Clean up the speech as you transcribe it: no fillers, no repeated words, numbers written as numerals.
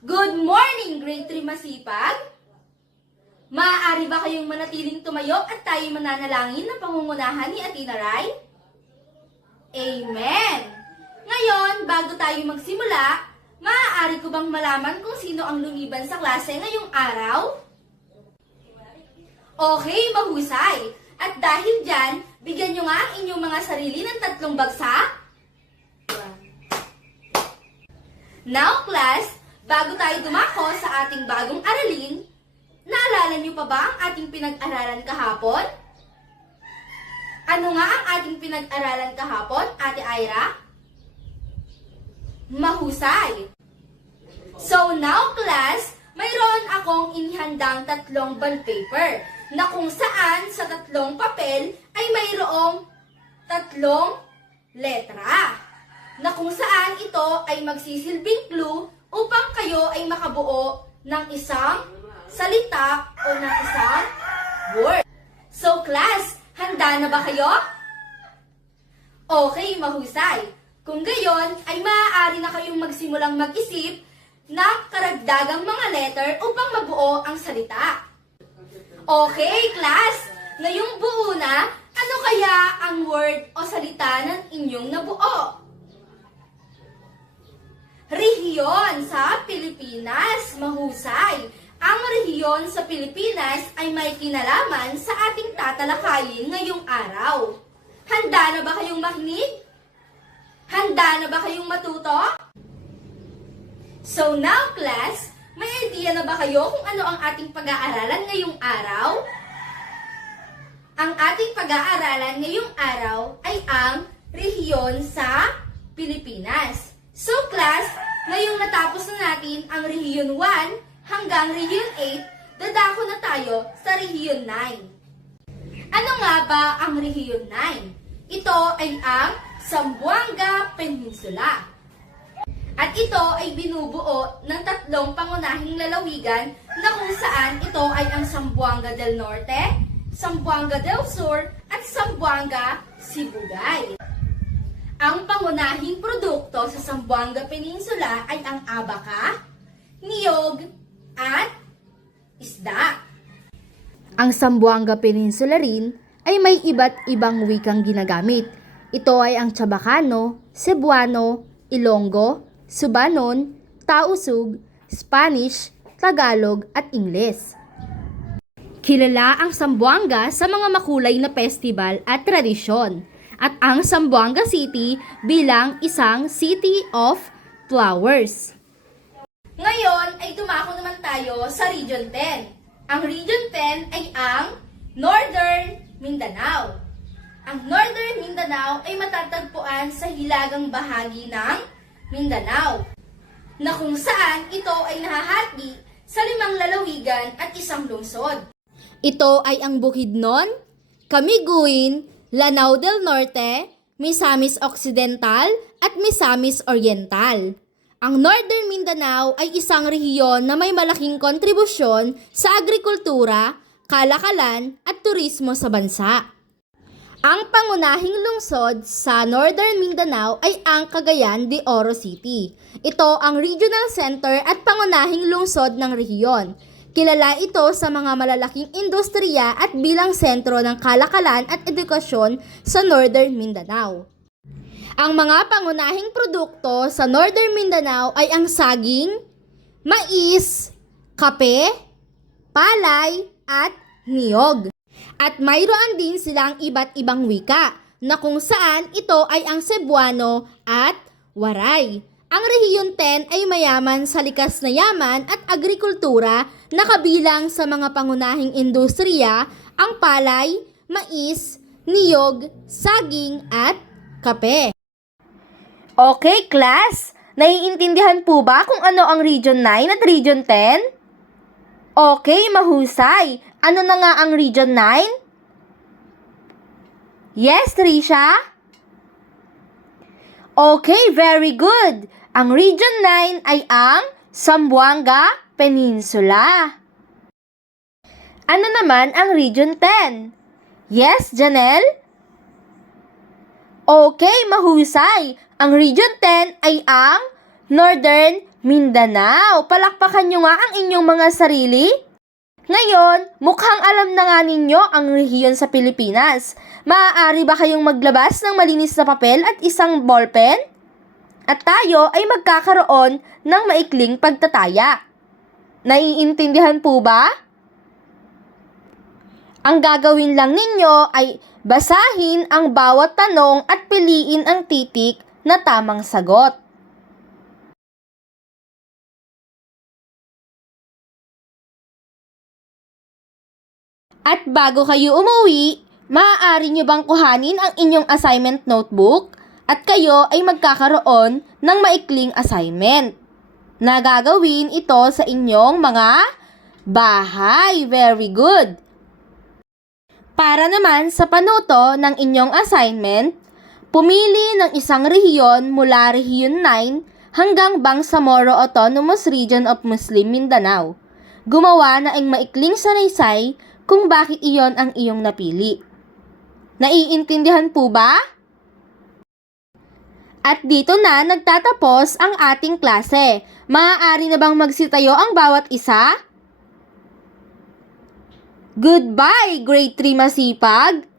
Good morning, Grade 3 Masipag! Maaari ba kayong manatiling tumayo at tayo mananalangin na pangungunahan ni Athena Rai? Amen! Ngayon, bago tayo magsimula, maaari ko bang malaman kung sino ang lumiban sa klase ngayong araw? Okay, mahusay! At dahil dyan, bigyan nyo nga ang inyong mga sarili ng 3 bagsak. Now, class, bago tayo dumako sa ating bagong aralin, naalala niyo pa ba ang ating pinag-aralan kahapon? Ano nga ang ating pinag-aralan kahapon, Ate Ira? Mahusay! So now, class, mayroon akong inihandang 3 bond paper na kung saan sa 3 papel ay mayroong 3 letra na kung saan ito ay magsisilbing clue upang kayo ay makabuo ng isang salita o ng isang word. So class, handa na ba kayo? Okay, mahusay. Kung gayon, ay maaari na kayong magsimulang mag-isip ng karagdagang mga letter upang mabuo ang salita. Okay, class. Ngayong buo na, ano kaya ang word o salita ng inyong nabuo? Rehiyon sa Pilipinas. Mahusay. Ang rehiyon sa Pilipinas ay may kinalaman sa ating tatalakayin ngayong araw. Handa na ba kayong makinig? Handa na ba kayong matuto? So now, class, may idea na ba kayo kung ano ang ating pag-aaralan ngayong araw? Ang ating pag-aaralan ngayong araw ay ang rehiyon sa Pilipinas. So class, ngayong natapos na natin ang rehiyon 1 hanggang rehiyon 8, dadako na tayo sa rehiyon 9. Ano nga ba ang rehiyon 9? Ito ay ang Zamboanga Peninsula. At ito ay binubuo ng 3 pangunahing lalawigan na kung saan ito ay ang Zamboanga del Norte, Zamboanga del Sur, at Zamboanga Sibugay. Ang pangunahing produkto sa Zamboanga Peninsula ay ang abaka, niyog, at isda. Ang Zamboanga Peninsula rin ay may iba't ibang wikang ginagamit. Ito ay ang Chabacano, Cebuano, Ilonggo, Subanon, Tausug, Spanish, Tagalog at Ingles. Kilala ang Zamboanga sa mga makulay na festival at tradisyon at ang Zamboanga City bilang isang City of Flowers. Ngayon ay dumako naman tayo sa Region 10. Ang Region 10 ay ang Northern Mindanao. Ang Northern Mindanao ay matatagpuan sa hilagang bahagi ng Mindanao, na kung saan ito ay nahahati sa 5 lalawigan at 1 lungsod. Ito ay ang Bukidnon, Camiguin, Lanao del Norte, Misamis Occidental at Misamis Oriental. Ang Northern Mindanao ay isang rehiyon na may malaking kontribusyon sa agrikultura, kalakalan at turismo sa bansa. Ang pangunahing lungsod sa Northern Mindanao ay ang Cagayan de Oro City. Ito ang regional center at pangunahing lungsod ng rehiyon. Kilala ito sa mga malalaking industriya at bilang sentro ng kalakalan at edukasyon sa Northern Mindanao. Ang mga pangunahing produkto sa Northern Mindanao ay ang saging, mais, kape, palay at niyog. At mayroon din silang iba't ibang wika na kung saan ito ay ang Cebuano at Waray. Ang rehiyon 10 ay mayaman sa likas na yaman at agrikultura na kabilang sa mga pangunahing industriya ang palay, mais, niyog, saging at kape. Okay, class! Naiintindihan po ba kung ano ang Region 9 at Region 10? Okay, mahusay! Ano na nga ang Region 9? Yes, Trisha? Okay, very good. Ang Region 9 ay ang Zamboanga Peninsula. Ano naman ang Region 10? Yes, Janelle? Okay, mahusay. Ang Region 10 ay ang Northern Mindanao, palakpakan nyo nga ang inyong mga sarili. Ngayon, mukhang alam na nga ninyo ang rehiyon sa Pilipinas. Maaari ba kayong maglabas ng malinis na papel at isang ballpen? At tayo ay magkakaroon ng maikling pagtataya. Naiintindihan po ba? Ang gagawin lang ninyo ay basahin ang bawat tanong at piliin ang titik na tamang sagot. At bago kayo umuwi, maaari nyo bang kuhanin ang inyong assignment notebook at kayo ay magkakaroon ng maikling assignment na gagawin ito sa inyong mga bahay. Very good! Para naman sa panuto ng inyong assignment, pumili ng isang rehiyon mula Rehiyon 9 hanggang Bangsamoro Autonomous Region of Muslim Mindanao. Gumawa na ang maikling sanaysay kung bakit iyon ang iyong napili. Naiintindihan po ba? At dito na nagtatapos ang ating klase. Maaari na bang magsitayo ang bawat isa? Goodbye, Grade 3 masipag!